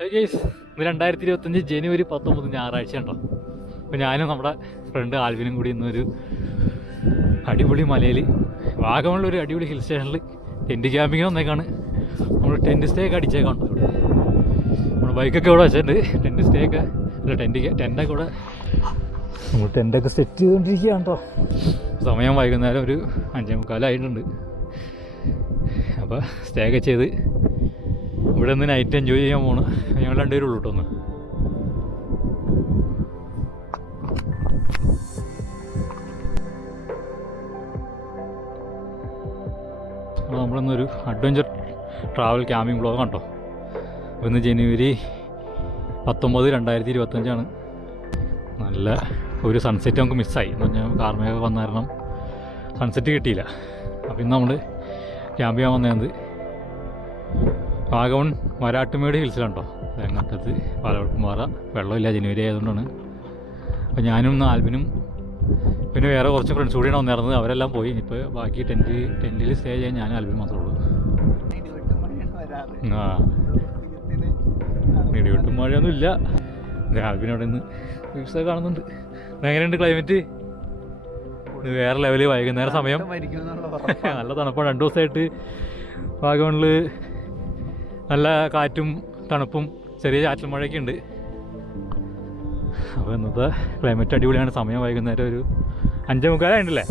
Guys ഇന്ന് 2025 ജനുവരി 19 ഞായറാഴ്ച ഉണ്ടോ. അപ്പോൾ ഞാനും നമ്മുടെ ഫ്രണ്ട് ആൽവിനും കൂടി ഇന്നൊരു അടിപൊളി മലയിൽ വാഗമണിലൊരു അടിപൊളി ഹിൽ സ്റ്റേഷനിൽ ടെൻറ്റ് ക്യാമ്പിങ്ങിന് വന്നേക്കാണ്. നമ്മൾ ടെൻറ്റ് സ്റ്റേ ഒക്കെ അടിച്ചേക്കാണ്. ഇവിടെ നമ്മുടെ ബൈക്കൊക്കെ ഇവിടെ വെച്ചിട്ടുണ്ട്. ടെൻറ്റ് സ്റ്റേ ഒക്കെ അല്ല ടെൻറ്റൊക്കെ ഇവിടെ നമ്മൾ ടെൻറ്റൊക്കെ സെറ്റ് ചെയ്തുകൊണ്ടിരിക്കുകയാണ് കേട്ടോ. സമയം വൈകുന്നേരം ഒരു 5:45 ആയിട്ടുണ്ട്. അപ്പോൾ സ്റ്റേ ഒക്കെ ചെയ്ത് ഇവിടെ നിന്ന് നൈറ്റ് എൻജോയ് ചെയ്യാൻ പോകണം. ഞങ്ങൾ രണ്ടുപേരും ഉള്ളൂ കേട്ടോ. ഒന്ന് നമ്മളിന്നൊരു അഡ്വഞ്ചർ ട്രാവൽ ക്യാമ്പിംഗ് ബ്ലോഗ് കേട്ടോ. ഇന്ന് ജനുവരി 19, 2025 നല്ല ഒരു സൺസെറ്റ് നമുക്ക് മിസ്സായി എന്ന് പറഞ്ഞാൽ കാർമേഘം വന്ന കാരണം സൺസെറ്റ് കിട്ടിയില്ല. അപ്പോൾ ഇന്ന് നമ്മൾ ക്യാമ്പ് ചെയ്യാൻ വന്നത് വാഗമൺ വരാട്ടുമേട് ഹിൽസിലാണ് കേട്ടോ. തെങ്ങറ്റത്ത് പാലവെട്ടുംപാറ. വെള്ളമില്ല, ജനുവരി ആയതുകൊണ്ടാണ്. അപ്പോൾ ഞാനും ആൽബിനും പിന്നെ വേറെ കുറച്ച് ഫ്രണ്ട്സ് കൂടിയാണ് വന്നിരുന്നത്. അവരെല്ലാം പോയി. ഇപ്പോൾ ബാക്കി ടെൻറ്റിൽ സ്റ്റേ ചെയ്യാൻ ഞാനും ആൽബിനും മാത്രമേ ഉള്ളൂ. ആ ഇടിവെട്ടും മഴയൊന്നും ഇല്ല. ആൽബിനവിടെ നിന്ന് വ്യൂസൊക്കെ കാണുന്നുണ്ട്. എങ്ങനെയുണ്ട് ക്ലൈമറ്റ്? വേറെ ലെവല്. വൈകുന്നേരം സമയം നല്ല തണുപ്പാണ്. 2 ദിവസമായിട്ട് വാഗമണിൽ നല്ല കാറ്റും തണുപ്പും ചെറിയ ചാറ്റൽ മഴയൊക്കെ ഉണ്ട്. അപ്പോൾ ഇന്നത്തെ ക്ലൈമറ്റ് അടിപൊളിയാണ്. സമയം വൈകുന്നേരം ഒരു 5:45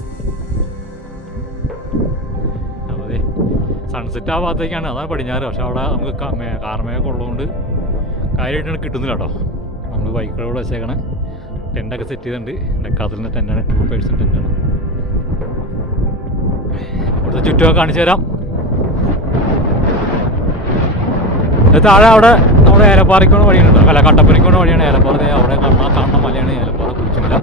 അപ്പോൾ അതെ സൺസെറ്റ് ആ ഭാഗത്തേക്കാണ്. അതാണ് പടിഞ്ഞാറ്. പക്ഷെ അവിടെ നമുക്ക് കാർമേഘമൊക്കെ ഉള്ളതുകൊണ്ട് കാര്യമായിട്ടാണ് കിട്ടുന്നില്ല കേട്ടോ. നമ്മൾ ബൈക്കുകളോട് വെച്ചേക്കണേ. ടെൻറ്റൊക്കെ സെറ്റ് ചെയ്തിട്ടുണ്ട്. ഡെക്കാത്തലിൻ്റെ ടെൻറ്റാണ്, 2 ടെൻറ്റാണ്. ഇവിടുത്തെ ചുറ്റുമൊക്കെ കാണിച്ചു തരാം. താഴെ അവിടെ നമ്മുടെ ഏലപ്പാറയ്ക്കോണ വഴിയുണ്ടോ, അല്ല കട്ടപ്പനയ്ക്കോണ വഴിയാണ് ഏലപ്പാറ. അവിടെ കാണുന്ന മലയാണ് ഏലപ്പാറ കുറിച്ചുമില്ല.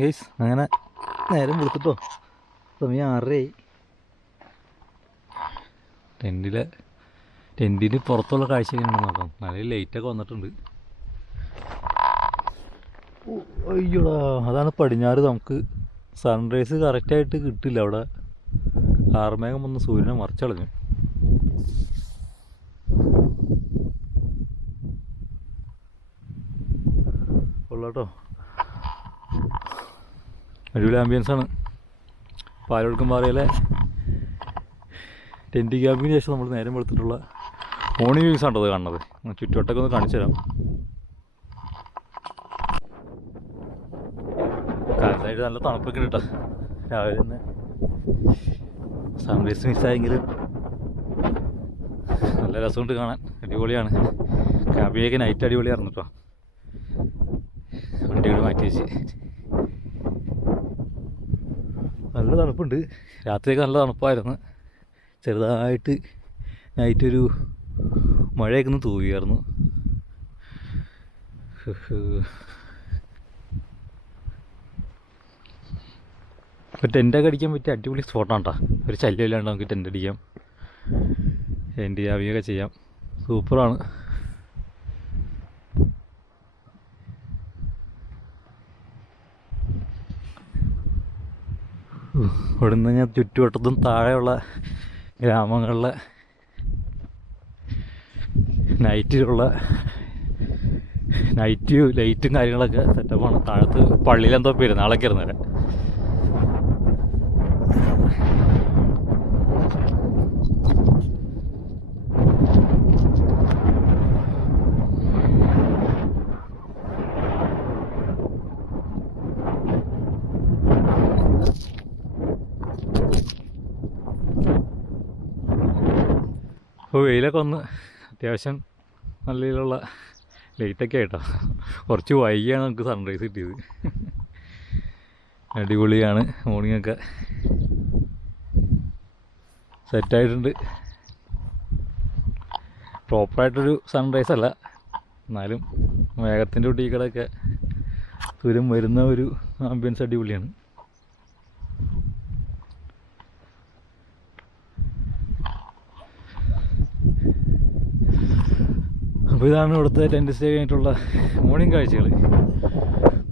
ഗൈസ് അങ്ങനെ നേരം വിളിച്ചിട്ടോ. സമയം 6:30. ടെൻറ്റിന് പുറത്തുള്ള കാഴ്ചയൊക്കെ നോക്കാം. നല്ല ലൈറ്റൊക്കെ വന്നിട്ടുണ്ട്. അയ്യോടാ, അതാണ് പടിഞ്ഞാറ്. നമുക്ക് സൺറൈസ് കറക്റ്റായിട്ട് കിട്ടില്ല. അവിടെ കാർമേഘം വന്ന് സൂര്യനെ മറിച്ചളഞ്ഞു. കൊള്ളാട്ടോ, അടിപൊളി ആംബിയൻസാണ്. പാലവെട്ടുംപാറയിലെ ടെൻറ്റ് ക്യാമ്പിന് ശേഷം നമ്മൾ നേരം വെളുത്തിട്ടുള്ള മോർണിംഗ് വ്യൂസ് ആണത് കാണുന്നത്. ചുറ്റുവട്ടൊക്കെ ഒന്ന് കാണിച്ചു തരാം. കാലത്തായിട്ട് നല്ല തണുപ്പൊക്കെ ഉണ്ട് കേട്ടോ. രാവിലെ തന്നെ സൺറൈസ് മിസ്സായെങ്കിലും നല്ല രസമുണ്ട് കാണാൻ. അടിപൊളിയാണ്. ക്യാമ്പിയൊക്കെ നൈറ്റ് അടിപൊളിയായിരുന്നു കേട്ടോ. വണ്ടികൾ മാറ്റി വെച്ച് നല്ല തണുപ്പുണ്ട്. രാത്രിയൊക്കെ നല്ല തണുപ്പായിരുന്നു. ചെറുതായിട്ട് നൈറ്റൊരു മഴയൊക്കെ ഒന്ന് തൂവിയായിരുന്നു. ഇപ്പോൾ ടെൻറ്റൊക്കെ അടിക്കാൻ പറ്റിയ അടിപൊളി സ്പോട്ടാണ് കേട്ടോ. ഒരു ശല്യം ഇല്ലാണ്ട് നമുക്ക് ടെൻറ്റ് അടിക്കാം, ടെൻറ്റ് ക്യാമ്പിങ്ങൊക്കെ ചെയ്യാം. സൂപ്പറാണ്. ഇവിടെ നിന്ന് ഞാൻ ചുറ്റുവട്ടത്തും താഴെയുള്ള ഗ്രാമങ്ങളിലെ ലൈറ്റും കാര്യങ്ങളൊക്കെ സെറ്റപ്പാണ്. താഴത്ത് പള്ളിയിലെന്തോ പെരുന്നാളൊക്കെ ഇരുന്നേരം. അപ്പോൾ വെയിലൊക്കെ വന്ന് അത്യാവശ്യം നല്ല രീതിയിലുള്ള ലൈറ്റൊക്കെ ആയിട്ടോ. കുറച്ച് വൈകിയാണ് നമുക്ക് സൺറൈസ് കിട്ടിയത്. അടിപൊളിയാണ്. മോർണിംഗൊക്കെ സെറ്റായിട്ടുണ്ട്. പ്രോപ്പറായിട്ടൊരു സൺറൈസ് അല്ല, എന്നാലും മേഘത്തിൻ്റെ ഒട്ടിക്കടൊക്കെ സൂര്യൻ വരുന്ന ഒരു ആംബിയൻസ് അടിപൊളിയാണ്. അപ്പോൾ ഇതാണ് ഇവിടുത്തെ ടെൻറ്റ് സ്റ്റേ കഴിഞ്ഞിട്ടുള്ള മോർണിംഗ് കാഴ്ചകൾ.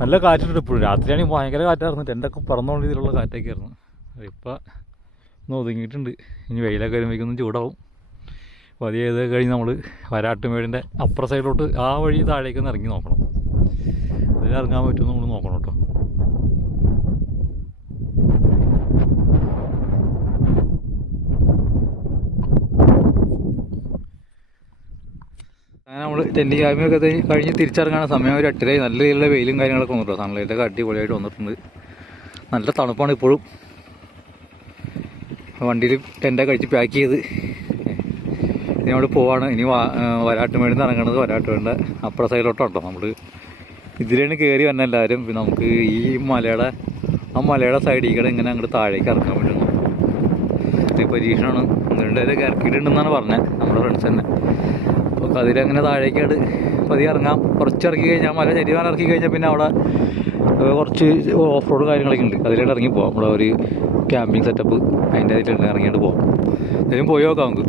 നല്ല കാറ്റുണ്ട് ഇപ്പോഴും. രാത്രിയാണെങ്കിൽ ഭയങ്കര കാറ്റായിരുന്നു. ടെൻ്റൊക്കെ പറന്നുകൊണ്ട് ഇതിലുള്ള കാറ്റൊക്കെ ആയിരുന്നു. ഇപ്പോൾ ഒന്ന് ഒതുങ്ങിയിട്ടുണ്ട്. ഇനി വെയിലൊക്കെ വരുമ്പോഴേക്കൊന്നും ചൂടാവും. പതിയെ ഇത് കഴിഞ്ഞ് നമ്മൾ വരാട്ടുമേടിൻ്റെ അപ്പുറ സൈഡിലോട്ട് ആ വഴി താഴേക്കൊന്ന് ഇറങ്ങി നോക്കണം. അതിൽ ഇറങ്ങാൻ പറ്റുമെന്ന് നമ്മൾ നോക്കണം കേട്ടോ. അങ്ങനെ നമ്മൾ ടെൻ്റ് ക്യാമ്പിനൊക്കെ കഴിഞ്ഞ് തിരിച്ചിറങ്ങാൻ സമയം ഒരു 8:30. നല്ല രീതിയിലുള്ള വെയിലും കാര്യങ്ങളൊക്കെ വന്നിട്ടോ. സൺലൈറ്റൊക്കെ അടിപൊളിയായിട്ട് വന്നിട്ടുണ്ട്. നല്ല തണുപ്പാണ് ഇപ്പോഴും. വണ്ടിയിൽ ടെൻ്റൊക്കെ കഴിച്ച് പാക്ക് ചെയ്ത് ഇനി നമ്മൾ പോവാണ്. ഇനി വരാട്ടുമേടിൽ നിന്ന് ഇറങ്ങണത് വരാട്ടുമേടിൻ്റെ അപ്പുറ സൈഡിലോട്ടോ. നമ്മൾ ഇതിലാണ് കയറി വന്ന എല്ലാവരും. പിന്നെ നമുക്ക് ഈ മലയുടെ സൈഡിൽ കൂടെ ഇങ്ങനെ അങ്ങോട്ട് താഴേക്ക് ഇറക്കാൻ പറ്റുന്നു. പരീക്ഷണമാണ്. 2 പേരൊക്കെ ഇറക്കിയിട്ടുണ്ടെന്നാണ് പറഞ്ഞത് നമ്മുടെ ഫ്രണ്ട്സ് തന്നെ. അപ്പോൾ അതിലങ്ങനെ താഴേക്കാട് പതിയെ ഇറങ്ങാം. കുറച്ച് ഇറക്കി കഴിഞ്ഞാൽ മല ചരിവാൻ ഇറക്കി കഴിഞ്ഞാൽ പിന്നെ അവിടെ കുറച്ച് ഓഫ് റോഡ് കാര്യങ്ങളൊക്കെ ഉണ്ട്. അതിലോട്ട് ഇറങ്ങി പോകാം. നമ്മുടെ ഒരു ക്യാമ്പിങ് സെറ്റപ്പ് അതിൻ്റെ അതിൽ ഇറങ്ങിയിട്ട് പോകാം. എന്തായാലും പോയി നോക്കാം നമുക്ക്.